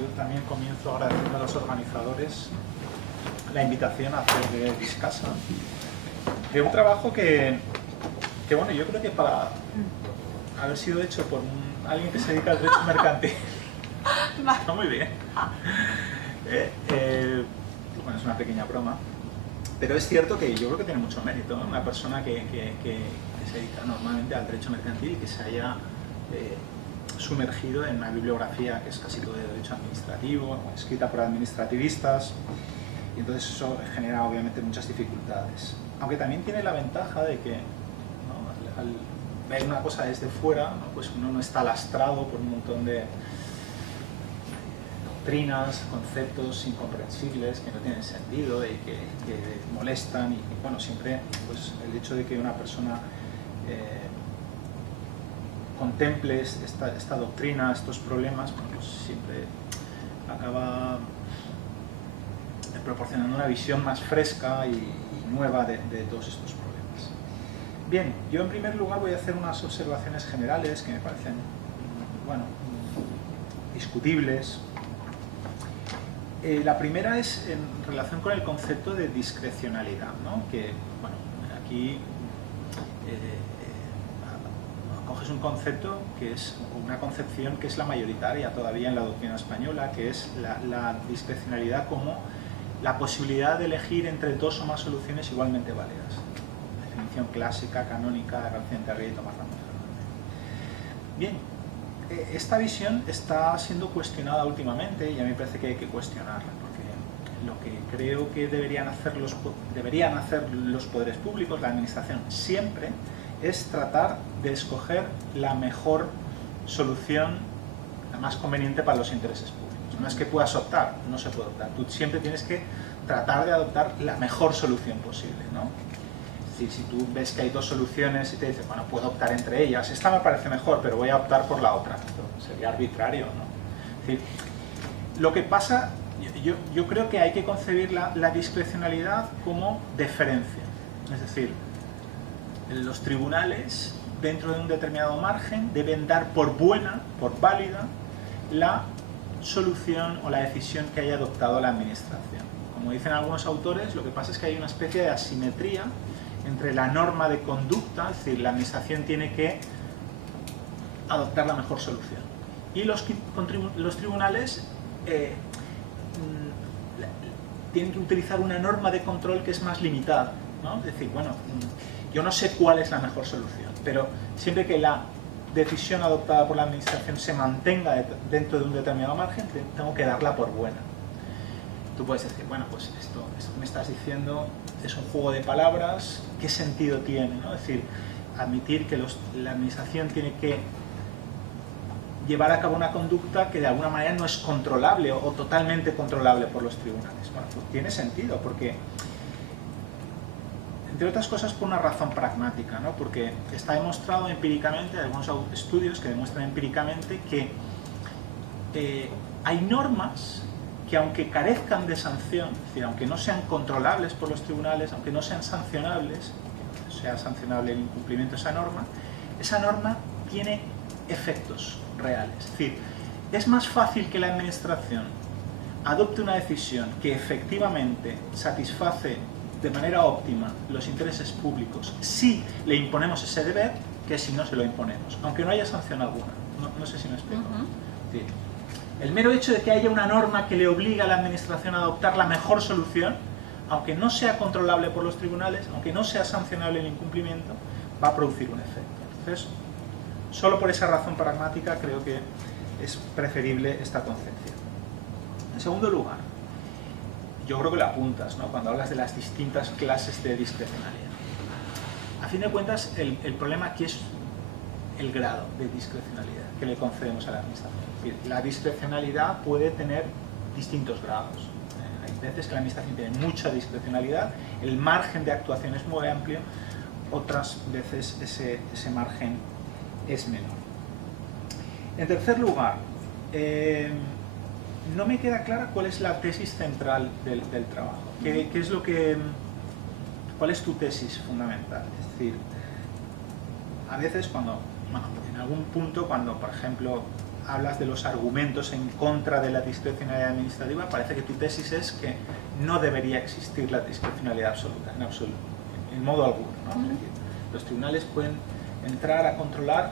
yo también comienzo agradeciendo a los organizadores la invitación a hacer de Discasa, de un trabajo que bueno, yo creo que para haber sido hecho por alguien que se dedica al derecho mercantil, está muy bien. Bueno, es una pequeña broma, pero es cierto que yo creo que tiene mucho mérito, ¿no? Una persona que se dedica normalmente al derecho mercantil y que se haya sumergido en una bibliografía que es casi todo de derecho administrativo, escrita por administrativistas, y entonces eso genera obviamente muchas dificultades. Aunque también tiene la ventaja de que, ¿no?, al ver una cosa desde fuera, ¿no?, pues uno no está lastrado por un montón de doctrinas, conceptos incomprensibles que no tienen sentido y que molestan, y bueno, siempre pues el hecho de que una persona contemple esta doctrina, estos problemas, bueno, pues siempre acaba proporcionando una visión más fresca y nueva de todos estos problemas. Bien, yo en primer lugar voy a hacer unas observaciones generales que me parecen, bueno, discutibles. La primera es en relación con el concepto de discrecionalidad, ¿no? Que, bueno, aquí coges un concepto que es una concepción que es la mayoritaria todavía en la doctrina española, que es la discrecionalidad como la posibilidad de elegir entre dos o más soluciones igualmente válidas. Definición clásica, canónica, de García Enterrey y Tomás Ramos Fernández. Bien, esta visión está siendo cuestionada últimamente y a mí me parece que hay que cuestionarla, porque lo que creo que deberían hacer los poderes públicos, la administración, siempre es tratar de escoger la mejor solución, la más conveniente para los intereses públicos. No es que puedas optar, no se puede optar. Tú siempre tienes que tratar de adoptar la mejor solución posible, ¿no? Es decir, si tú ves que hay dos soluciones y te dices, bueno, puedo optar entre ellas, esta me parece mejor, pero voy a optar por la otra. Esto sería arbitrario, ¿no? Es decir, lo que pasa, yo creo que hay que concebir la discrecionalidad como deferencia. Es decir, los tribunales, dentro de un determinado margen, deben dar por buena, por válida, la solución o la decisión que haya adoptado la administración. Como dicen algunos autores, lo que pasa es que hay una especie de asimetría entre la norma de conducta, es decir, la administración tiene que adoptar la mejor solución, y los tribunales tienen que utilizar una norma de control que es más limitada, ¿no? Es decir, bueno, yo no sé cuál es la mejor solución, pero siempre que la decisión adoptada por la administración se mantenga dentro de un determinado margen, tengo que darla por buena. Tú puedes decir, bueno, pues esto que me estás diciendo es un juego de palabras, ¿qué sentido tiene, ¿no? Es decir, admitir que la administración tiene que llevar a cabo una conducta que de alguna manera no es controlable o totalmente controlable por los tribunales. Bueno, pues tiene sentido, porque entre otras cosas por una razón pragmática, ¿no? Porque está demostrado empíricamente, hay algunos estudios que demuestran empíricamente que hay normas que, aunque carezcan de sanción, es decir, aunque no sean controlables por los tribunales, aunque no sean sancionables, que no sea sancionable el incumplimiento de esa norma tiene efectos reales. Es decir, es más fácil que la administración adopte una decisión que efectivamente satisface de manera óptima los intereses públicos si le imponemos ese deber que si no se lo imponemos, aunque no haya sanción alguna. No sé si me explico. Sí. El mero hecho de que haya una norma que le obliga a la administración a adoptar la mejor solución, aunque no sea controlable por los tribunales, aunque no sea sancionable el incumplimiento, va a producir un efecto. Entonces, solo por esa razón pragmática creo que es preferible esta concepción. En segundo lugar, yo creo que lo apuntas, ¿no?, cuando hablas de las distintas clases de discrecionalidad. A fin de cuentas, el problema aquí es el grado de discrecionalidad que le concedemos a la administración. Es decir, la discrecionalidad puede tener distintos grados. Hay veces que la administración tiene mucha discrecionalidad, el margen de actuación es muy amplio, otras veces ese margen es menor. En tercer lugar, no me queda clara cuál es la tesis central del trabajo. ¿Cuál es tu tesis fundamental? Es decir, a veces en algún punto, cuando por ejemplo hablas de los argumentos en contra de la discrecionalidad administrativa, parece que tu tesis es que no debería existir la discrecionalidad absoluta, en modo alguno, ¿no? Es decir, los tribunales pueden entrar a controlar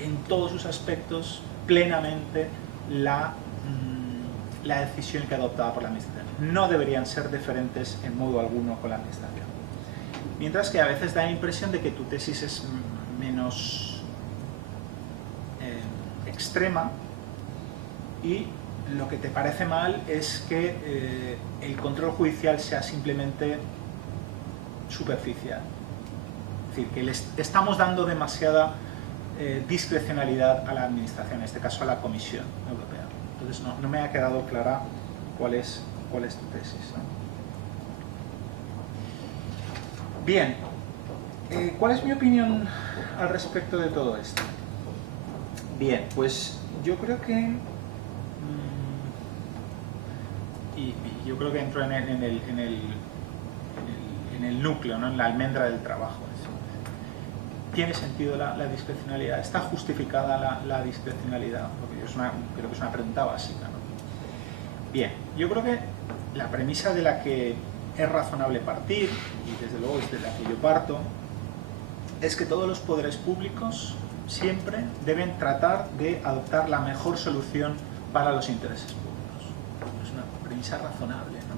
en todos sus aspectos plenamente la decisión que adoptada por la administración. No deberían ser deferentes en modo alguno con la administración. Mientras que a veces da la impresión de que tu tesis es menos extrema y lo que te parece mal es que el control judicial sea simplemente superficial. Es decir, que le estamos dando demasiada discrecionalidad a la administración, en este caso a la Comisión Europea. Entonces no me ha quedado clara cuál es tu tesis, ¿no? Bien, ¿cuál es mi opinión al respecto de todo esto? Bien, pues yo creo que yo creo que entro en el núcleo, ¿no? En la almendra del trabajo. ¿Tiene sentido la discrecionalidad? ¿Está justificada la discrecionalidad? Porque creo que es una pregunta básica, ¿no? Bien, yo creo que la premisa de la que es razonable partir, y desde luego es de la que yo parto, es que todos los poderes públicos siempre deben tratar de adoptar la mejor solución para los intereses públicos. Es una premisa razonable, ¿no?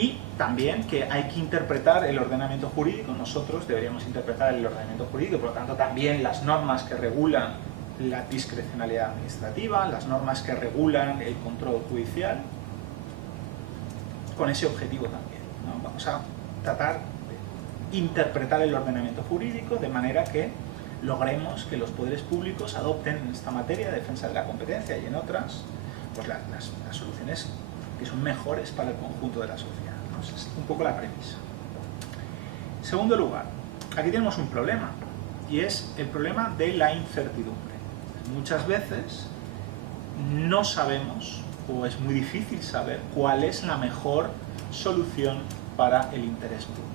Y también que hay que interpretar el ordenamiento jurídico, nosotros deberíamos interpretar el ordenamiento jurídico, por lo tanto también las normas que regulan la discrecionalidad administrativa, las normas que regulan el control judicial, con ese objetivo también, ¿no? Vamos a tratar de interpretar el ordenamiento jurídico de manera que logremos que los poderes públicos adopten en esta materia de defensa de la competencia y en otras pues las soluciones que son mejores para el conjunto de la sociedad, ¿no? Esa es un poco la premisa. Segundo lugar, aquí tenemos un problema y es el problema de la incertidumbre. Muchas veces no sabemos o es muy difícil saber cuál es la mejor solución para el interés público.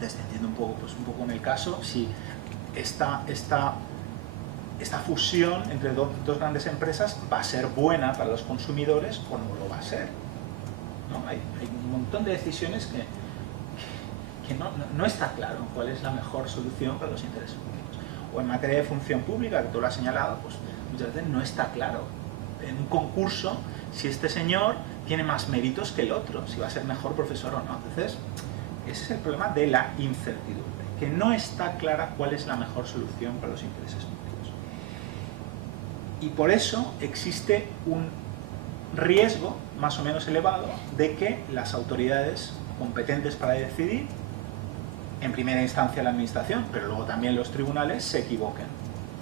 Descendiendo un poco en el caso, si esta fusión entre dos grandes empresas va a ser buena para los consumidores o no lo va a ser, ¿no? Hay un montón de decisiones que no está claro cuál es la mejor solución para los intereses públicos. O en materia de función pública, que tú lo has señalado, pues muchas veces no está claro en un concurso si este señor tiene más méritos que el otro, si va a ser mejor profesor o no. Entonces, ese es el problema de la incertidumbre, que no está clara cuál es la mejor solución para los intereses públicos. Y por eso existe un riesgo más o menos elevado de que las autoridades competentes para decidir, en primera instancia la administración, pero luego también los tribunales, se equivoquen,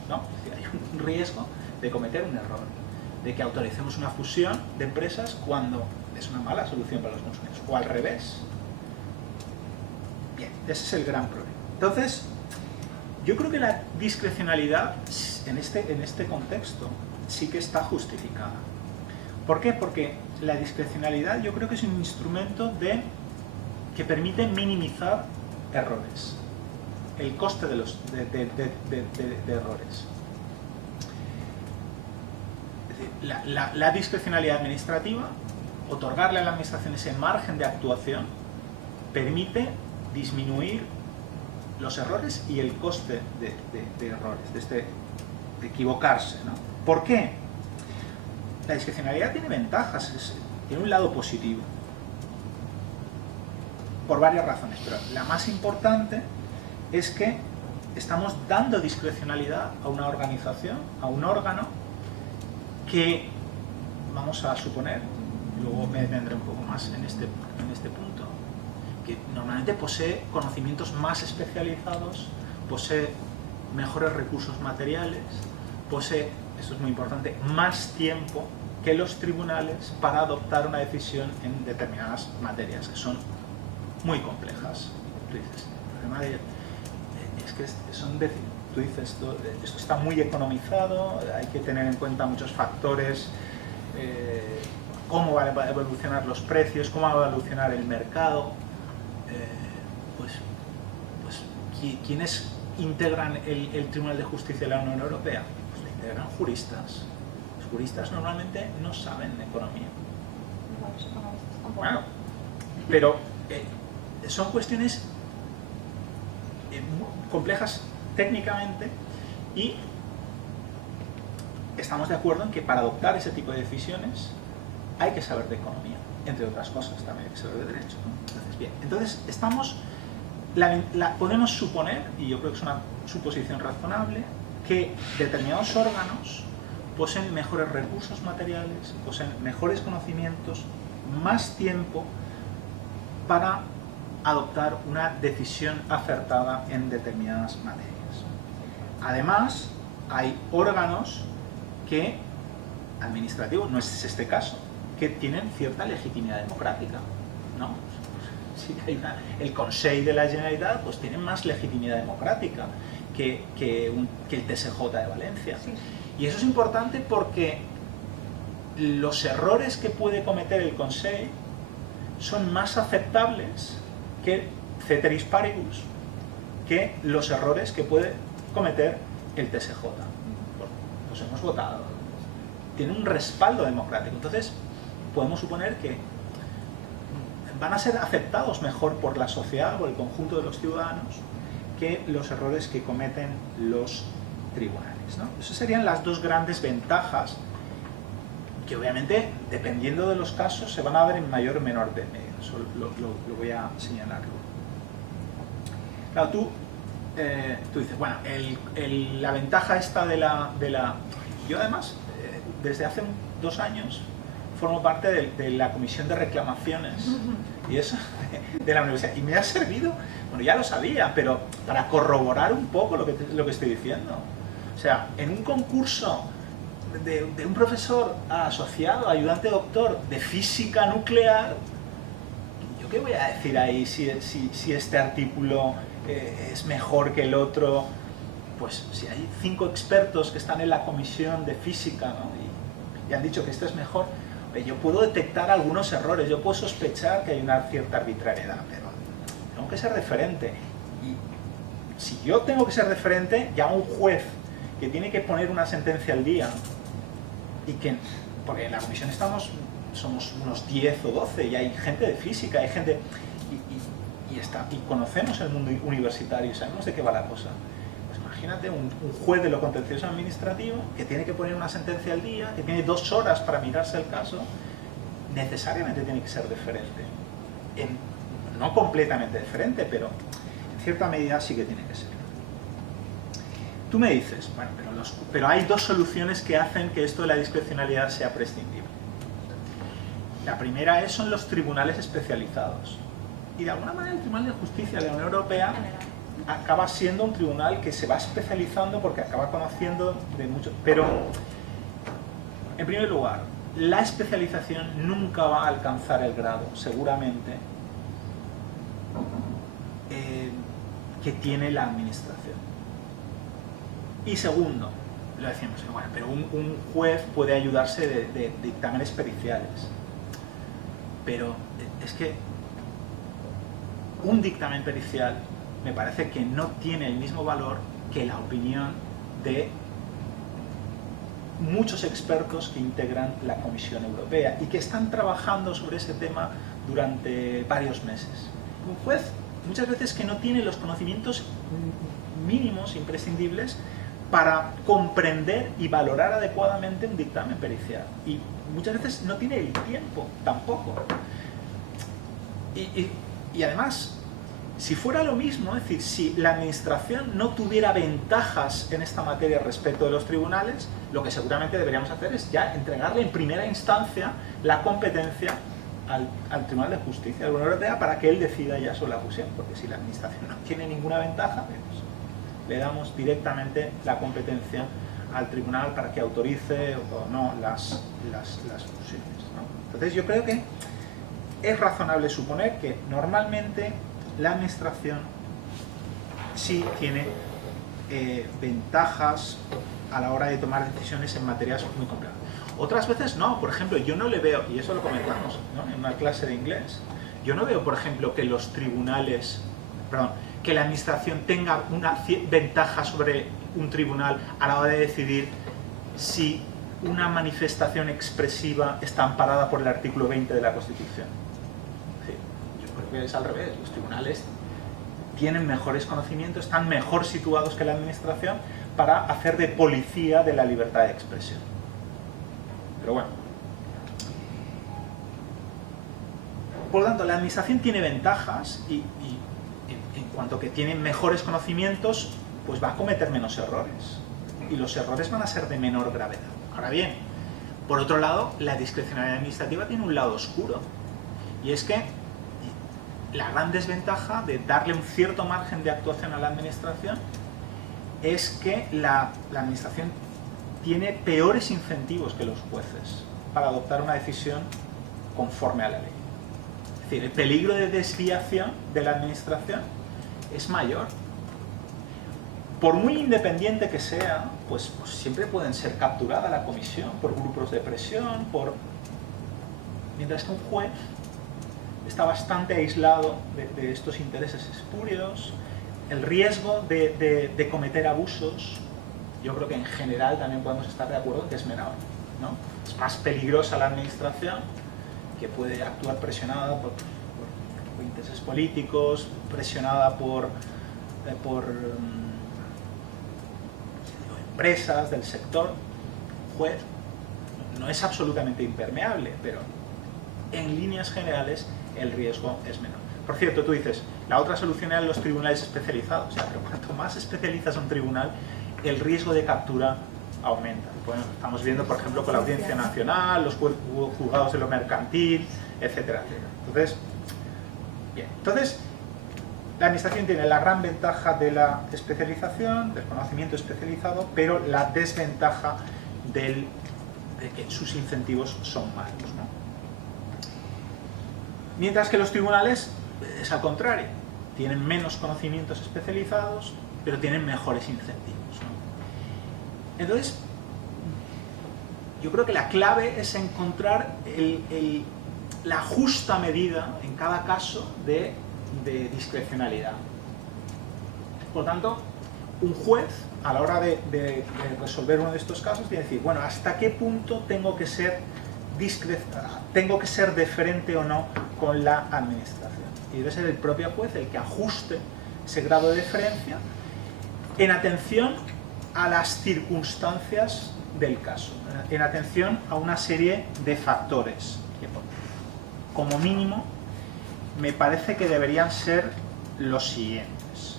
¿no? Es decir, hay un riesgo de cometer un error, de que autoricemos una fusión de empresas cuando es una mala solución para los consumidores, o al revés. Bien, ese es el gran problema. Entonces, yo creo que la discrecionalidad en este contexto sí que está justificada. ¿Por qué? Porque la discrecionalidad yo creo que es un instrumento que permite minimizar errores, el coste de errores. Es decir, la discrecionalidad administrativa, otorgarle a la administración ese margen de actuación, permite disminuir los errores y el coste de errores, de equivocarse, ¿no? ¿Por qué? La discrecionalidad tiene ventajas, tiene un lado positivo, por varias razones, pero la más importante es que estamos dando discrecionalidad a una organización, a un órgano que, vamos a suponer, luego me detendré un poco más en este punto, que normalmente posee conocimientos más especializados, posee mejores recursos materiales, posee, esto es muy importante, más tiempo que los tribunales para adoptar una decisión en determinadas materias que son muy complejas. Tú dices, el problema es que tú dices, esto está muy economizado, hay que tener en cuenta muchos factores, cómo van a evolucionar los precios, cómo va a evolucionar el mercado. ¿Quién es integran el Tribunal de Justicia de la Unión Europea? Pues le integran juristas. Los juristas normalmente no saben economía. Bueno, pero son cuestiones complejas técnicamente y estamos de acuerdo en que para adoptar ese tipo de decisiones hay que saber de economía, entre otras cosas también hay que saber de derecho, ¿no? Entonces, bien, entonces podemos suponer, y yo creo que es una suposición razonable, que determinados órganos poseen mejores recursos materiales, poseen mejores conocimientos, más tiempo para adoptar una decisión acertada en determinadas materias. Además, hay órganos administrativos, no es este caso, que tienen cierta legitimidad democrática, ¿no? Sí que hay el Consell de la Generalitat pues tiene más legitimidad democrática que el TSJ de Valencia. Sí. Y eso es importante porque los errores que puede cometer el Consell son más aceptables que ceteris paribus que los errores que puede cometer el TSJ. Los hemos votado. Tiene un respaldo democrático. Entonces, podemos suponer que van a ser aceptados mejor por la sociedad, por el conjunto de los ciudadanos, que los errores que cometen los tribunales, ¿no? Esas serían las dos grandes ventajas que obviamente, dependiendo de los casos, se van a ver en mayor o menor medida. Eso lo voy a señalar luego. Claro, tú dices, bueno, la ventaja esta de la... Yo además, desde hace 2 años, formo parte de la comisión de reclamaciones y eso de la universidad. Y me ha servido, bueno, ya lo sabía, pero para corroborar un poco lo que estoy diciendo. O sea, en un concurso de un profesor asociado, ayudante doctor de física nuclear, ¿yo qué voy a decir ahí si este artículo es mejor que el otro? Pues si hay 5 expertos que están en la comisión de física, ¿no? y han dicho que esto es mejor, yo puedo detectar algunos errores, yo puedo sospechar que hay una cierta arbitrariedad, pero tengo que ser referente. Y si yo tengo que ser referente, ya un juez que tiene que poner una sentencia al día, porque en la comisión somos unos 10 o 12 y hay gente de física, hay gente y conocemos el mundo universitario y sabemos de qué va la cosa. Pues imagínate un juez de lo contencioso administrativo que tiene que poner una sentencia al día, que tiene 2 horas para mirarse el caso, necesariamente tiene que ser deferente. No completamente deferente, pero en cierta medida sí que tiene que ser. Tú me dices, bueno, pero hay 2 soluciones que hacen que esto de la discrecionalidad sea prescindible. La primera son los tribunales especializados. Y de alguna manera el Tribunal de Justicia de la Unión Europea acaba siendo un tribunal que se va especializando porque acaba conociendo de muchos. Pero, en primer lugar, la especialización nunca va a alcanzar el grado, seguramente, que tiene la administración. Y segundo, lo decimos, bueno, pero un juez puede ayudarse de dictámenes periciales. Pero es que un dictamen pericial me parece que no tiene el mismo valor que la opinión de muchos expertos que integran la Comisión Europea y que están trabajando sobre ese tema durante varios meses. Un juez muchas veces que no tiene los conocimientos mínimos, imprescindibles, para comprender y valorar adecuadamente un dictamen pericial. Y muchas veces no tiene el tiempo tampoco. Y además, si fuera lo mismo, es decir, si la administración no tuviera ventajas en esta materia respecto de los tribunales, lo que seguramente deberíamos hacer es ya entregarle en primera instancia la competencia al Tribunal de Justicia de la Unión Europea para que él decida ya sobre la fusión, porque si la administración no tiene ninguna ventaja, pues le damos directamente la competencia al tribunal para que autorice o no las fusiones, ¿no? Entonces yo creo que es razonable suponer que normalmente la administración sí tiene ventajas a la hora de tomar decisiones en materias muy complejas. Otras veces no, por ejemplo, yo no le veo, y eso lo comentamos, ¿no?, en una clase de inglés, yo no veo, por ejemplo, que los tribunales, que la administración tenga una ventaja sobre un tribunal a la hora de decidir si una manifestación expresiva está amparada por el artículo 20 de la Constitución. Sí, yo creo que es al revés. Los tribunales tienen mejores conocimientos, están mejor situados que la administración para hacer de policía de la libertad de expresión. Pero bueno. Por lo tanto, la administración tiene ventajas y en cuanto que tiene mejores conocimientos, pues va a cometer menos errores. Y los errores van a ser de menor gravedad. Ahora bien, por otro lado, la discrecionalidad administrativa tiene un lado oscuro. Y es que la gran desventaja de darle un cierto margen de actuación a la administración es que la administración tiene peores incentivos que los jueces para adoptar una decisión conforme a la ley. Es decir, el peligro de desviación de la administración es mayor. Por muy independiente que sea, pues siempre pueden ser capturada la comisión por grupos de presión, mientras que un juez está bastante aislado de estos intereses espurios. El riesgo de cometer abusos, yo creo que en general también podemos estar de acuerdo en que es menor, ¿no? Es más peligrosa la administración, que puede actuar presionada por intereses políticos, presionada por empresas del sector. Juez no es absolutamente impermeable, pero en líneas generales el riesgo es menor. Por cierto, tú dices, la otra solución eran los tribunales especializados. O sea, pero cuanto más especializas un tribunal, el riesgo de captura aumenta. Bueno, estamos viendo, por ejemplo, con la Audiencia Nacional, los juzgados de lo mercantil, etcétera, etcétera. Entonces, bien. Entonces, la administración tiene la gran ventaja de la especialización, del conocimiento especializado, pero la desventaja de que sus incentivos son malos, ¿no? Mientras que los tribunales es al contrario, tienen menos conocimientos especializados, pero tienen mejores incentivos, ¿no? Entonces, yo creo que la clave es encontrar la justa medida en cada caso de discrecionalidad. Por lo tanto, un juez, a la hora de resolver uno de estos casos, tiene que decir, bueno, ¿hasta qué punto tengo que ser deferente o no con la administración? Y debe ser el propio juez el que ajuste ese grado de deferencia en atención a las circunstancias del caso, en atención a una serie de factores que, como mínimo, me parece que deberían ser los siguientes.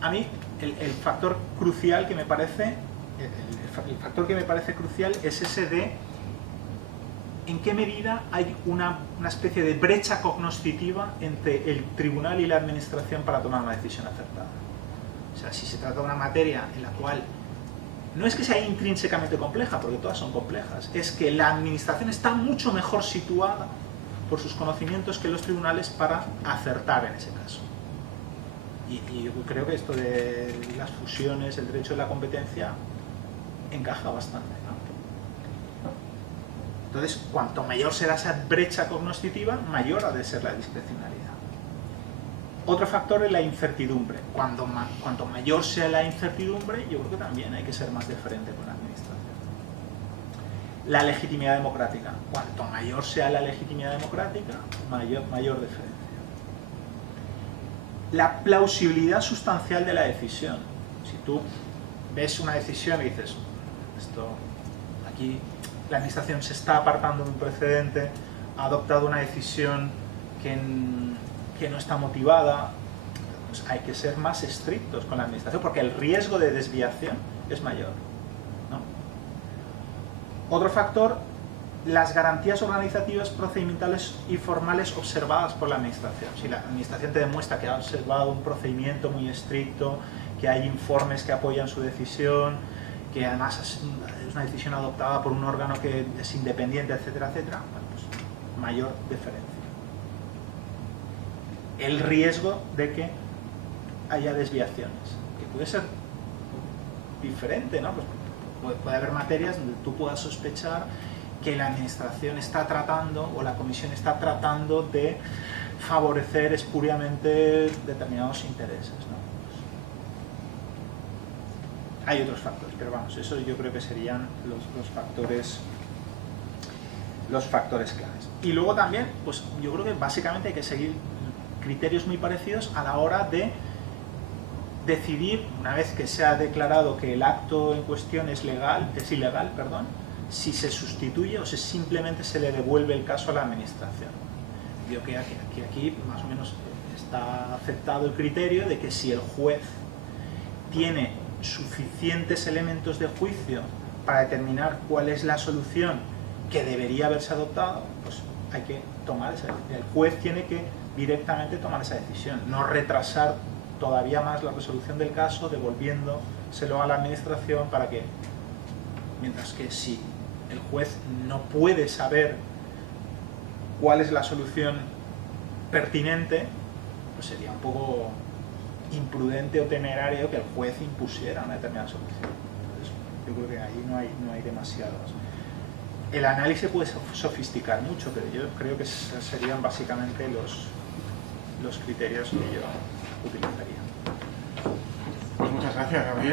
A mí, el factor crucial que me parece, el factor que me parece crucial es ese de en qué medida hay una especie de brecha cognoscitiva entre el tribunal y la administración para tomar una decisión acertada. O sea, si se trata de una materia en la cual no es que sea intrínsecamente compleja, porque todas son complejas, es que la administración está mucho mejor situada por sus conocimientos que los tribunales para acertar en ese caso. Y yo creo que esto de las fusiones, el derecho de la competencia, encaja bastante, ¿no? Entonces, cuanto mayor será esa brecha cognoscitiva, mayor ha de ser la discrecionalidad. Otro factor es la incertidumbre. Cuanto mayor sea la incertidumbre, yo creo que también hay que ser más deferente con la administración. La legitimidad democrática. Cuanto mayor sea la legitimidad democrática, mayor deferencia. La plausibilidad sustancial de la decisión. Si tú ves una decisión y dices, aquí la administración se está apartando de un precedente, ha adoptado una decisión que no está motivada, pues hay que ser más estrictos con la administración porque el riesgo de desviación es mayor, ¿no? Otro factor, las garantías organizativas, procedimentales y formales observadas por la administración. Si la administración te demuestra que ha observado un procedimiento muy estricto, que hay informes que apoyan su decisión, que además es una decisión adoptada por un órgano que es independiente, etcétera, etcétera, bueno, pues mayor deferencia. El riesgo de que haya desviaciones, que puede ser diferente, ¿no? Pues puede haber materias donde tú puedas sospechar que la administración está tratando o la comisión está tratando de favorecer espuriamente determinados intereses, ¿no? Hay otros factores, pero vamos, eso yo creo que serían los factores claves. Y luego también, pues yo creo que básicamente hay que seguir criterios muy parecidos a la hora de decidir, una vez que se ha declarado que el acto en cuestión es ilegal, si se sustituye o si simplemente se le devuelve el caso a la administración. Yo creo que aquí más o menos está aceptado el criterio de que si el juez tiene suficientes elementos de juicio para determinar cuál es la solución que debería haberse adoptado, pues hay que tomar esa decisión. El juez tiene que directamente tomar esa decisión, no retrasar todavía más la resolución del caso devolviéndoselo a la administración para que, mientras que si el juez no puede saber cuál es la solución pertinente, pues sería un poco imprudente o temerario que el juez impusiera una determinada solución. Entonces, yo creo que ahí no hay demasiados. El análisis puede sofisticar mucho, pero yo creo que serían básicamente los criterios que yo utilizaría. Pues muchas gracias, Gabriel.